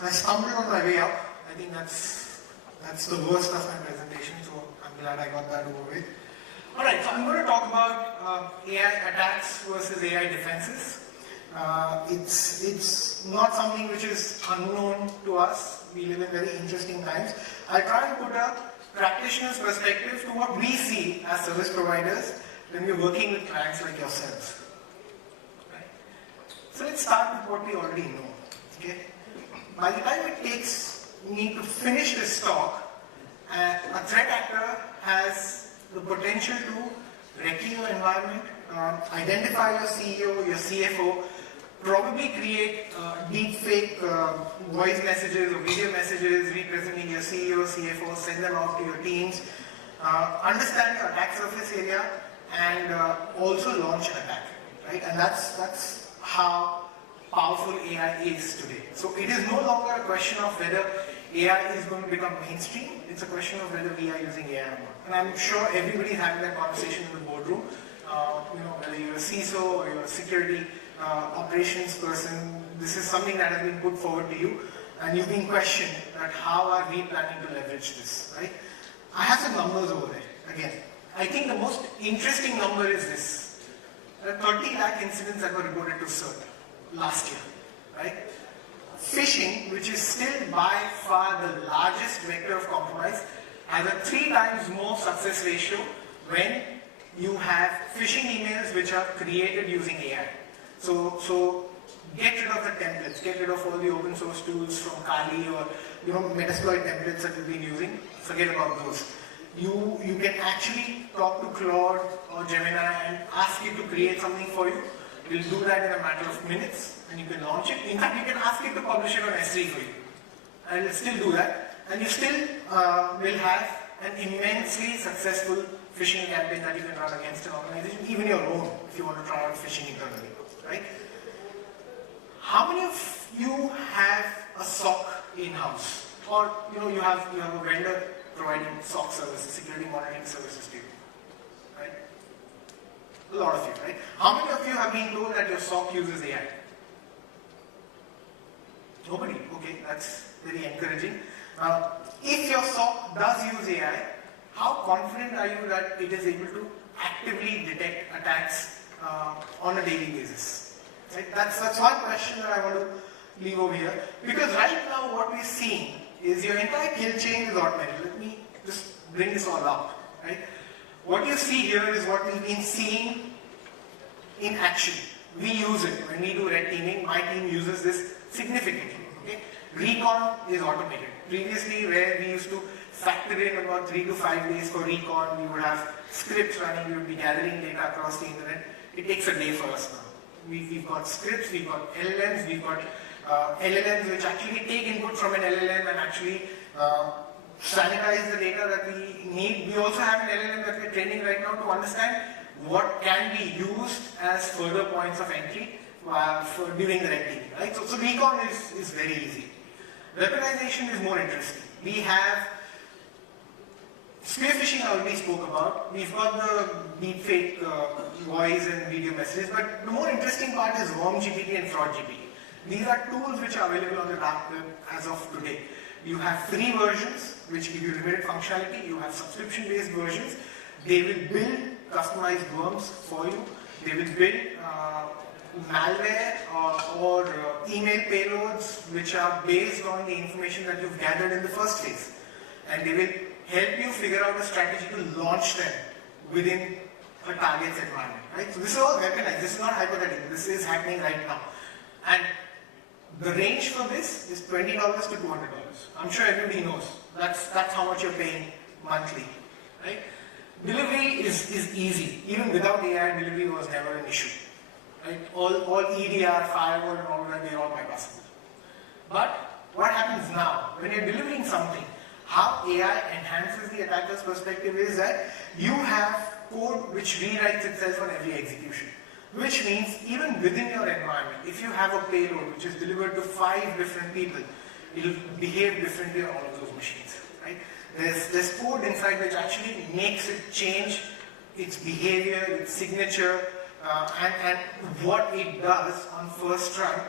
So I stumbled on my way up. I think that's the worst of my presentation, so I'm glad I got that over with. Alright, so I'm going to talk about AI attacks versus AI defenses. It's not something which is unknown to us. We live in very interesting times. I'll try and put a practitioner's perspective to what we see as service providers when we're working with clients like yourselves. Right? So let's start with what we already know. Okay? By the time it takes me to finish this talk, a threat actor has the potential to wreck your environment, identify your CEO, your CFO, probably create deep fake voice messages or video messages representing your CEO, CFO, send them out to your teams, understand your attack surface area, and also launch an attack. Right? And that's how powerful AI is today. So it is no longer a question of whether AI is going to become mainstream, it's a question of whether we are using AI or not. And I'm sure everybody is having that conversation in the boardroom, whether you're a CISO or you're a security operations person, this is something that has been put forward to you, and you've been questioned that how are we planning to leverage this, right? I have some numbers over there. Again, I think the most interesting number is this. There are 30 lakh incidents that were reported to CERT last year, right? Phishing, which is still by far the largest vector of compromise, has a 3 times more success ratio when you have phishing emails which are created using AI. So get rid of the templates, get rid of all the open source tools from Kali or Metasploit templates that you've been using. Forget about those. You can actually talk to Claude or Gemini and ask it to create something for you. It will do that in a matter of minutes and you can launch it. In fact, you can ask it to publish it on S3 for you. And it'll still do that. And you still will have an immensely successful phishing campaign that you can run against an organization, even your own, if you want to try out phishing internally. Right? How many of you have a SOC in-house? Or you have a vendor providing SOC services, security monitoring services to you? Right? A lot of you, right? How many of you have been told that your SOC uses AI? Nobody. Okay, that's very encouraging. If your SOC does use AI, how confident are you that it is able to actively detect attacks on a daily basis? Right? That's one question that I want to leave over here. Because right now what we're seeing is your entire kill chain is automated. Let me just bring this all up. Right? What you see here is what we've been seeing in action. We use it when we do red teaming. My team uses this significantly. Okay? Recon is automated. Previously, where we used to factor in about 3 to 5 days for recon, we would have scripts running, we would be gathering data across the internet. It takes a day for us now. We've got scripts, we've got LLMs, we've got LLMs which actually take input from an LLM and actually sanitize the data that we need. We also have an LLM that we're training right now to understand what can be used as further points of entry during the red teaming. Right? So recon is very easy. Weaponization is more interesting. We have spear phishing I already spoke about. We've got the deepfake voice and video messages, but the more interesting part is WormGPT and FraudGPT. These are tools which are available on the dark web as of today. You have free versions which give you limited functionality. You have subscription-based versions. They will build customized worms for you. They will build malware or email payloads which are based on the information that you've gathered in the first phase. And they will help you figure out a strategy to launch them within a target's environment. Right? So this is all weaponized. This is not hypothetical. This is happening right now. And the range for this is $20 to $200. I'm sure everybody knows. That's how much you're paying monthly. Right? Delivery is easy. Even without AI, delivery was never an issue. Right? All EDR, firewall and all that, they're all bypassable. But what happens now? When you're delivering something, how AI enhances the attacker's perspective is that you have code which rewrites itself on every execution. Which means even within your environment, if you have a payload which is delivered to 5 different people, it will behave differently on all of those machines. Right? There's code inside which actually makes it change its behavior, its signature, and what it does on first run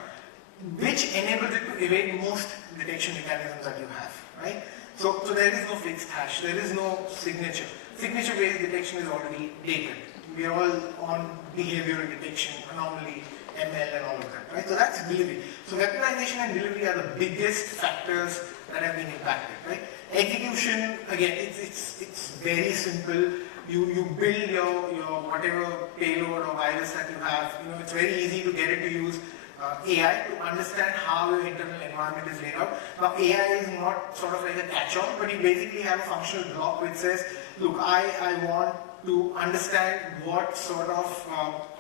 which enables it to evade most detection mechanisms that you have, right? So there is no fixed hash, there is no signature. Signature-based detection is already dated. We are all on behavioral detection, anomaly, ML and all of that, right? So that's delivery. So weaponization and delivery are the biggest factors that have been impacted, right? Execution, again, it's very simple. You build your whatever payload or virus that you have, it's very easy to get it to use AI to understand how your internal environment is laid out. Now AI is not sort of like a catch-all, but you basically have a functional block which says, look, I want to understand what sort of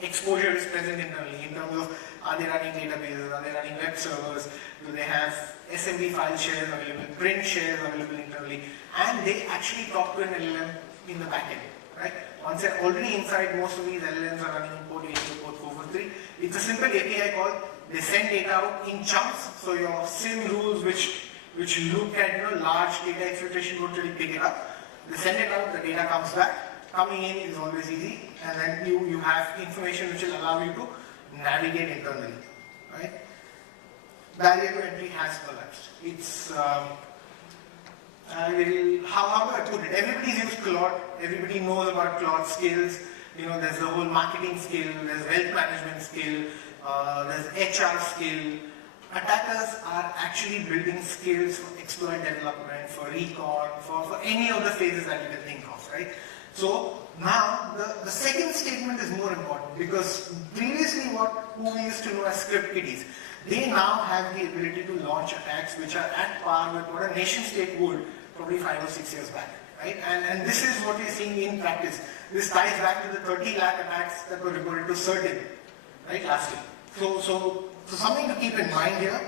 exposure is present internally in terms of are they running databases, are they running web servers, do they have SMB file shares available, print shares available internally, and they actually talk to an LLM in the backend, right? Once they're already inside, most of these LLMs are running in port 80 to port 443. It's a simple API call. They send data out in chunks, so your SIM rules which look at large data exfiltration don't really pick it up. They send it out, the data comes back. Coming in is always easy, and then you have information which will allow you to navigate internally, right? Barrier to entry has collapsed. It's how do I put it? Everybody's used Claude. Everybody knows about Claude skills. There's the whole marketing skill, there's wealth management skill, there's HR skill. Attackers are actually building skills for exploit development, for recon, for any of the phases that you can think of, right? So now the second statement is more important, because previously who we used to know as script kiddies, they now have the ability to launch attacks which are at par with what a nation state would probably 5 or 6 years back, right? And this is what we're seeing in practice. This ties back to the 30 lakh attacks that were reported to Certain, right, last year. So something to keep in mind here.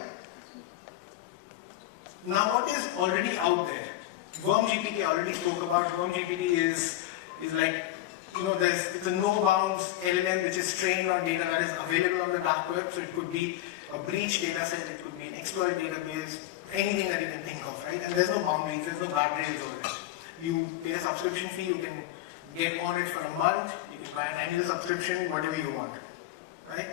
Now what is already out there? Worm-GPT I already spoke about. Worm-GPT is like, it's a no-bounds LLM which is trained on data that is available on the dark web. So it could be a breach data set, it could be an exploit database, anything that you can think of, right? And there's no boundaries, there's no guardrails over it. You pay a subscription fee, you can get on it for a month, you can buy an annual subscription, whatever you want, right?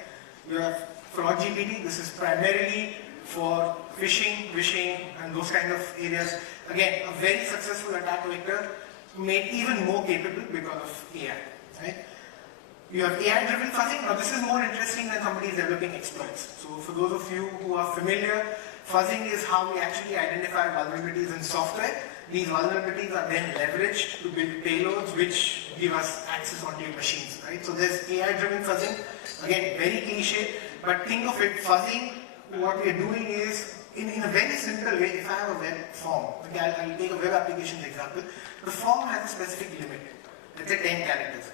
You have Fraud-GPT, this is primarily for phishing, wishing, and those kind of areas. Again, a very successful attack vector, made even more capable because of AI, right? You have AI-driven fuzzing. Now this is more interesting than somebody developing exploits. So for those of you who are familiar, fuzzing is how we actually identify vulnerabilities in software. These vulnerabilities are then leveraged to build payloads which give us access onto your machines, right? So there's AI-driven fuzzing. Again, very cliche, but think of it, fuzzing, what we're doing is, in a very simple way, if I have a web form, okay, I'll take a web applications example, the form has a specific limit, let's say 10 characters.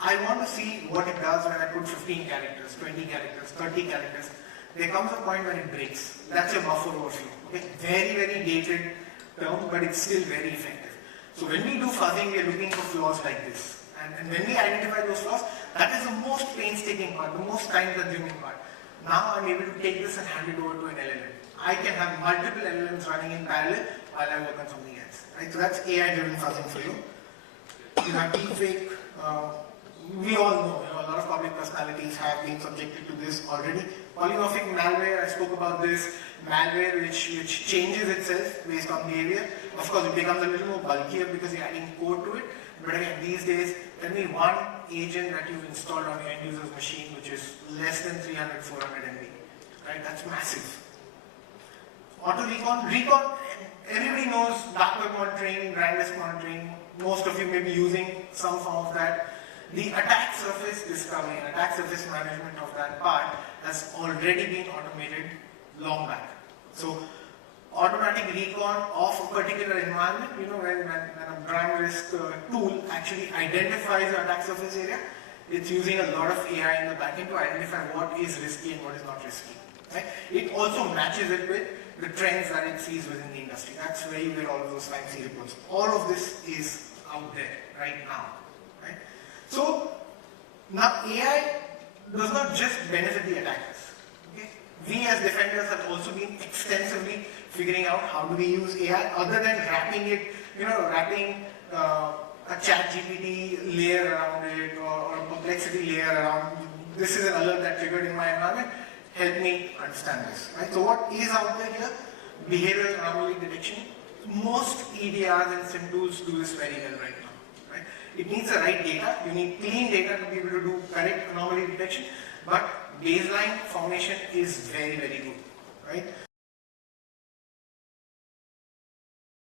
I want to see what it does when I put 15 characters, 20 characters, 30 characters. There comes a point when it breaks. That's your buffer overflow. Okay? Very, very dated term, but it's still very effective. So when we do fuzzing, we are looking for flaws like this. And when we identify those flaws, that is the most painstaking part, the most time-consuming part. Now I'm able to take this and hand it over to an LLM. I can have multiple LLMs running in parallel while I work on something else. Right? So that's AI-driven fuzzing for you. You have deepfake. We all know, a lot of public personalities have been subjected to this already. Polymorphic malware, I spoke about this. Malware which changes itself based on behavior. Of course, it becomes a little more bulkier because you're adding code to it. But again, these days, tell me one agent that you've installed on your end user's machine which is less than 300, 400 MB. Right? That's massive. Auto recon, everybody knows dark web monitoring, brand risk monitoring. Most of you may be using some form of that. The attack surface discovery, attack surface management of that part has already been automated long back. So automatic recon of a particular environment, when a brand risk tool actually identifies the attack surface area, it's using a lot of AI in the backend to identify what is risky and what is not risky. Right? It also matches it with the trends that it sees within the industry. That's where you get all of those fancy reports. All of this is out there right now. Right? So now AI does not just benefit the attackers. Okay? We as defenders have also been extensively figuring out how do we use AI other than wrapping it, wrapping a chat GPT layer around it or a complexity layer around. This is an alert that triggered in my environment. help me understand this. Right? So what is out there here? Behavioral anomaly detection. Most EDRs and SIM tools do this very well right now. Right? It needs the right data. You need clean data to be able to do correct anomaly detection. But baseline formation is very, very good. Right?